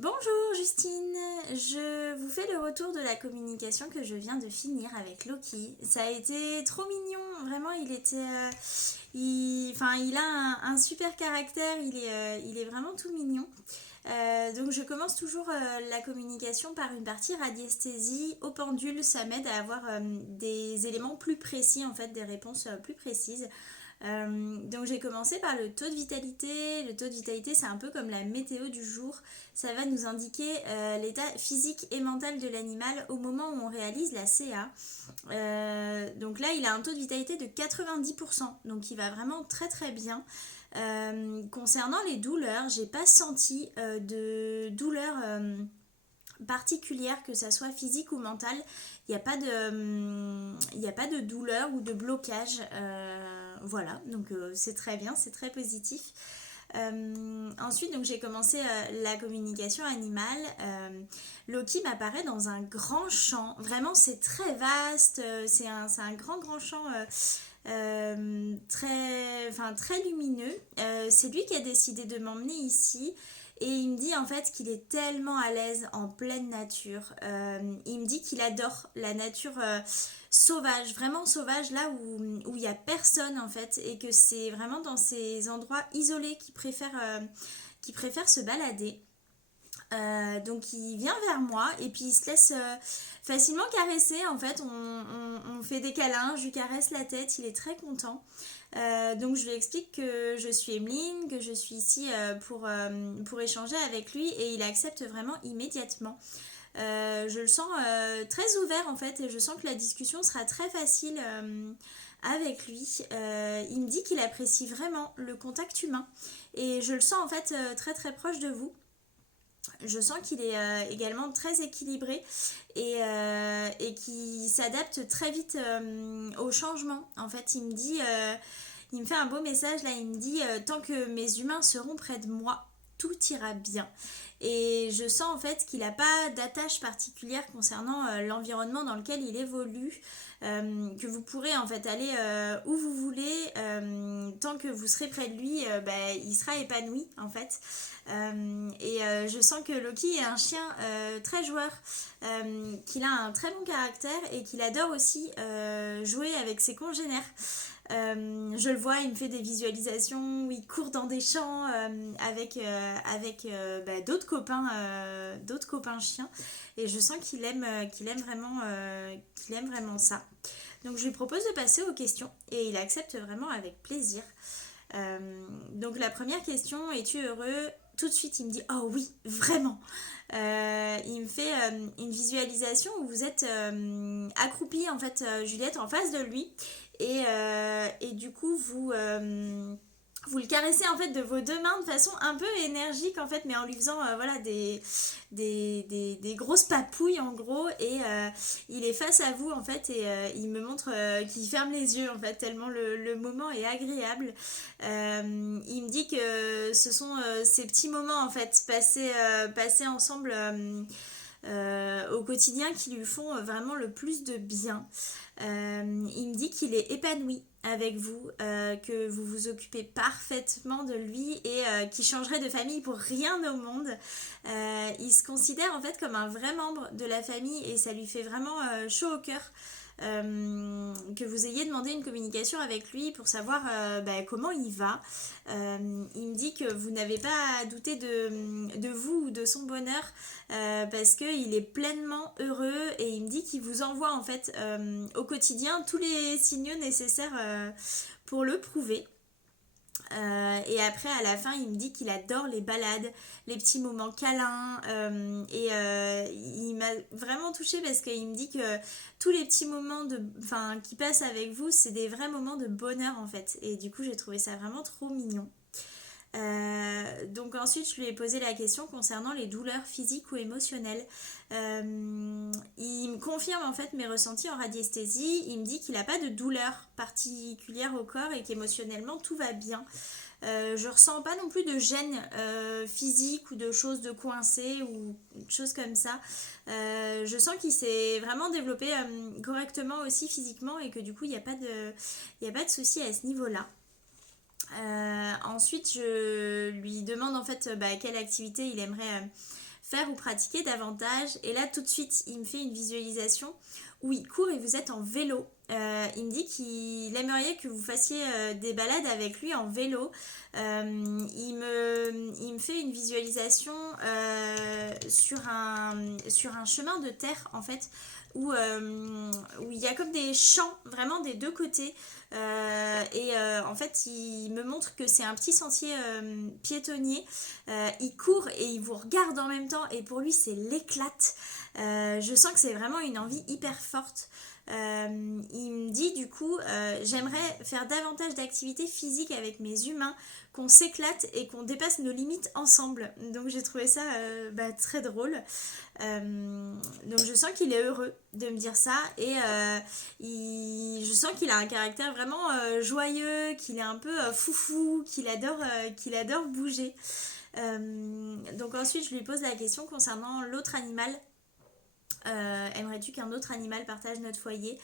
Bonjour Justine, je vous fais le retour de la communication que je viens de finir avec Loki. Ça a été trop mignon, vraiment il a un super caractère, il est vraiment tout mignon. Donc je commence toujours la communication par une partie radiesthésie au pendule, ça m'aide à avoir des éléments plus précis en fait, des réponses plus précises. Donc j'ai commencé par le taux de vitalité. Le taux de vitalité, c'est un peu comme la météo du jour. Ça va nous indiquer l'état physique et mental de l'animal au moment où on réalise la CA. Donc là, il a un taux de vitalité de 90%, donc il va vraiment très très bien. Concernant les douleurs, j'ai pas senti de douleur particulière, que ça soit physique ou mentale. Il n'y a pas de douleur ou de blocage. Voilà, donc c'est très bien, c'est très positif. Ensuite, donc j'ai commencé la communication animale. Loki m'apparaît dans un grand champ. Vraiment, c'est très vaste. C'est un grand, grand champ très lumineux. C'est lui qui a décidé de m'emmener ici. Et il me dit en fait qu'il est tellement à l'aise en pleine nature. Il me dit qu'il adore la nature sauvage, vraiment sauvage, là où il n'y a personne en fait. Et que c'est vraiment dans ces endroits isolés qu'il préfère se balader. Donc il vient vers moi et puis il se laisse facilement caresser. En fait, on fait des câlins, je lui caresse la tête, il est très content. Donc je lui explique que je suis Emeline, que je suis ici pour échanger avec lui et il accepte vraiment immédiatement. Je le sens très ouvert en fait et je sens que la discussion sera très facile avec lui. Il me dit qu'il apprécie vraiment le contact humain et je le sens en fait très très proche de vous. Je sens qu'il est également très équilibré et qu'il s'adapte très vite au changement. En fait, il me fait un beau message là, il me dit tant que mes humains seront près de moi, tout ira bien. Et je sens en fait qu'il n'a pas d'attache particulière concernant l'environnement dans lequel il évolue, que vous pourrez en fait aller où vous voulez, tant que vous serez près de lui, il sera épanoui en fait. Je sens que Loki est un chien très joueur, qu'il a un très bon caractère et qu'il adore aussi jouer avec ses congénères. Je le vois, il me fait des visualisations où il court dans des champs avec d'autres copains chiens. Et je sens qu'il aime vraiment ça. Donc je lui propose de passer aux questions et il accepte vraiment avec plaisir. Donc la première question, es-tu heureux? Tout de suite il me dit oh oui, vraiment. Il me fait une visualisation où vous êtes accroupi en fait, Juliette en face de lui et du coup vous le caressez en fait de vos deux mains de façon un peu énergique en fait, mais en lui faisant voilà des grosses papouilles en gros et il est face à vous en fait et il me montre qu'il ferme les yeux en fait tellement le moment est agréable. Il me dit que ce sont ces petits moments en fait passés ensemble au quotidien qui lui font vraiment le plus de bien. Il me dit qu'il est épanoui avec vous, que vous vous occupez parfaitement de lui et qu'il changerait de famille pour rien au monde. Il se considère en fait comme un vrai membre de la famille et ça lui fait vraiment chaud au cœur. Que vous ayez demandé une communication avec lui pour savoir comment il va. Il me dit que vous n'avez pas à douter de vous ou de son bonheur parce qu'il est pleinement heureux et il me dit qu'il vous envoie en fait au quotidien tous les signaux nécessaires pour le prouver. Et après, à la fin, il me dit qu'il adore les balades, les petits moments câlins. Il m'a vraiment touchée parce qu'il me dit que tous les petits moments qui passent avec vous, c'est des vrais moments de bonheur en fait. Et du coup, j'ai trouvé ça vraiment trop mignon. Donc ensuite, je lui ai posé la question concernant les douleurs physiques ou émotionnelles. Il me confirme en fait mes ressentis en radiesthésie. Il me dit qu'il n'a pas de douleur particulière au corps et qu'émotionnellement tout va bien. Je ressens pas non plus de gêne physique ou de choses de coincées ou de choses comme ça. Je sens qu'il s'est vraiment développé correctement aussi physiquement et que du coup il n'y a pas de souci à ce niveau-là. Ensuite, je lui demande en fait quelle activité il aimerait faire ou pratiquer davantage. Et là, tout de suite, il me fait une visualisation où il court et vous êtes en vélo. Il me dit qu'il aimerait que vous fassiez des balades avec lui en vélo. Il me fait une visualisation sur un chemin de terre, en fait, où il y a comme des champs vraiment des deux côtés. En fait, il me montre que c'est un petit sentier piétonnier. Il court et il vous regarde en même temps, et pour lui, c'est l'éclate. Je sens que c'est vraiment une envie hyper forte. Il me dit du coup, j'aimerais faire davantage d'activités physiques avec mes humains, qu'on s'éclate et qu'on dépasse nos limites ensemble. Donc j'ai trouvé ça très drôle. Donc je sens qu'il est heureux de me dire ça, et je sens qu'il a un caractère vraiment joyeux, qu'il est un peu foufou, qu'il adore bouger. Donc ensuite je lui pose la question concernant l'autre animal. Aimerais-tu qu'un autre animal partage notre foyer?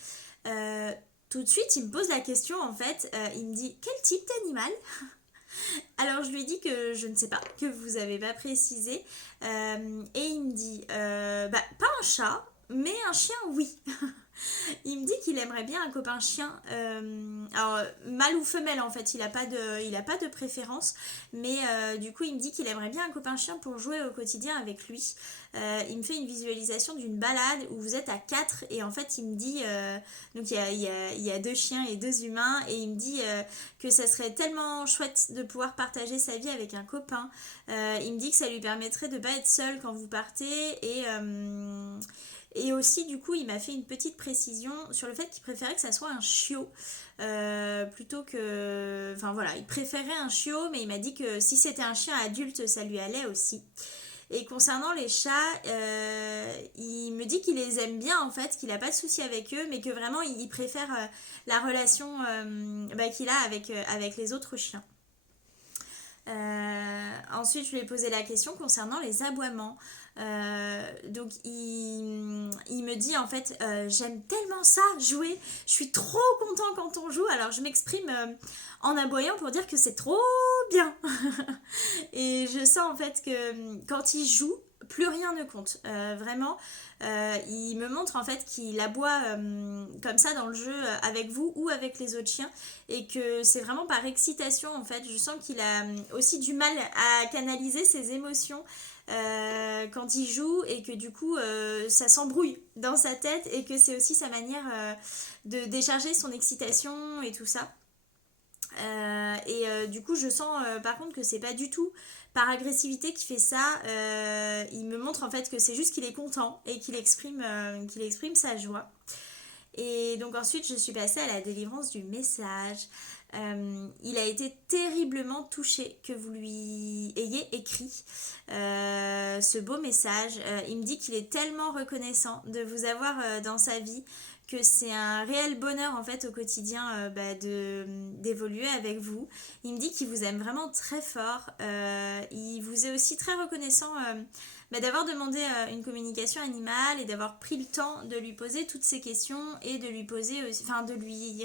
Tout de suite il me pose la question, en fait. Il me dit quel type d'animal? Alors je lui dis que je ne sais pas, que vous n'avez pas précisé. Et il me dit pas un chat, mais un chien, oui. Il me dit qu'il aimerait bien un copain chien, alors mâle ou femelle, en fait, il a pas de préférence, mais du coup il me dit qu'il aimerait bien un copain chien pour jouer au quotidien avec lui. Il me fait une visualisation d'une balade où vous êtes à 4, et en fait il me dit, donc il y a 2 chiens et 2 humains, et il me dit que ça serait tellement chouette de pouvoir partager sa vie avec un copain. Il me dit que ça lui permettrait de ne pas être seul quand vous partez, et aussi, du coup, il m'a fait une petite précision sur le fait qu'il préférait que ça soit un chiot plutôt que... Enfin voilà, il préférait un chiot, mais il m'a dit que si c'était un chien adulte, ça lui allait aussi. Et concernant les chats, il me dit qu'il les aime bien, en fait, qu'il n'a pas de souci avec eux, mais que vraiment, il préfère la relation qu'il a avec les autres chiens. Ensuite, je lui ai posé la question concernant les aboiements. Donc il me dit, en fait, j'aime tellement ça, jouer, je suis trop content quand on joue. Alors je m'exprime en aboyant pour dire que c'est trop bien. Et je sens, en fait, que quand il joue, plus rien ne compte. Vraiment, il me montre, en fait, qu'il aboie comme ça dans le jeu avec vous ou avec les autres chiens, et que c'est vraiment par excitation, en fait. Je sens qu'il a aussi du mal à canaliser ses émotions quand il joue, et que du coup ça s'embrouille dans sa tête, et que c'est aussi sa manière de décharger son excitation et tout ça. Du coup je sens par contre que c'est pas du tout par agressivité qu'il fait ça. Il me montre, en fait, que c'est juste qu'il est content et qu'il exprime sa joie. Et donc ensuite je suis passée à la délivrance du message. Il a été terriblement touché que vous lui ayez écrit ce beau message. Il me dit qu'il est tellement reconnaissant de vous avoir dans sa vie, que c'est un réel bonheur, en fait, au quotidien d'évoluer avec vous. Il me dit qu'il vous aime vraiment très fort. Il vous est aussi très reconnaissant d'avoir demandé une communication animale, et d'avoir pris le temps de lui poser toutes ces questions, et de lui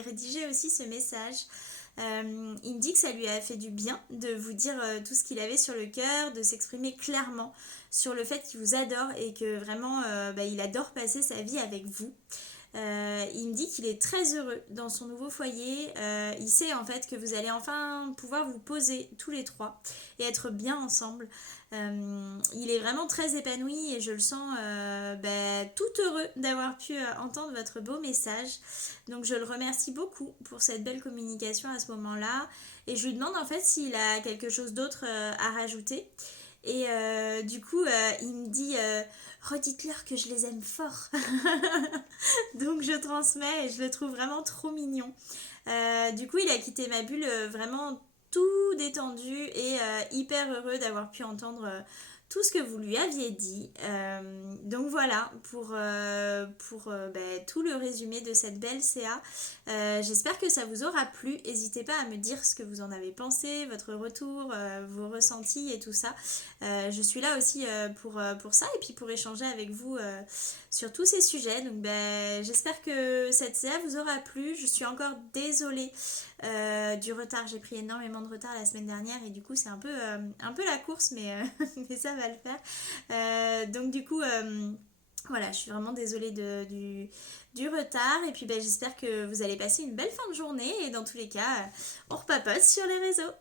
rédiger aussi ce message. Il me dit que ça lui a fait du bien de vous dire tout ce qu'il avait sur le cœur, de s'exprimer clairement sur le fait qu'il vous adore, et que vraiment il adore passer sa vie avec vous. Il me dit qu'il est très heureux dans son nouveau foyer. Il sait, en fait, que vous allez enfin pouvoir vous poser tous les 3 et être bien ensemble. Il est vraiment très épanoui, et je le sens tout heureux d'avoir pu entendre votre beau message. Donc je le remercie beaucoup pour cette belle communication à ce moment-là, et je lui demande, en fait, s'il a quelque chose d'autre à rajouter. Et du coup il me dit redites-leur que je les aime fort. Donc je transmets, et je le trouve vraiment trop mignon. Du coup il a quitté ma bulle vraiment tout détendu, et hyper heureux d'avoir pu entendre tout ce que vous lui aviez dit. Donc voilà pour tout le résumé de cette belle CA. J'espère que ça vous aura plu. N'hésitez pas à me dire ce que vous en avez pensé, votre retour, vos ressentis et tout ça. Je suis là aussi pour ça, et puis pour échanger avec vous sur tous ces sujets. Donc j'espère que cette CA vous aura plu. Je suis encore désolée du retard. J'ai pris énormément de retard la semaine dernière et du coup c'est un peu la course, mais, mais ça va le faire. Donc du coup, voilà, je suis vraiment désolée du retard et puis j'espère que vous allez passer une belle fin de journée et dans tous les cas, on repapote sur les réseaux.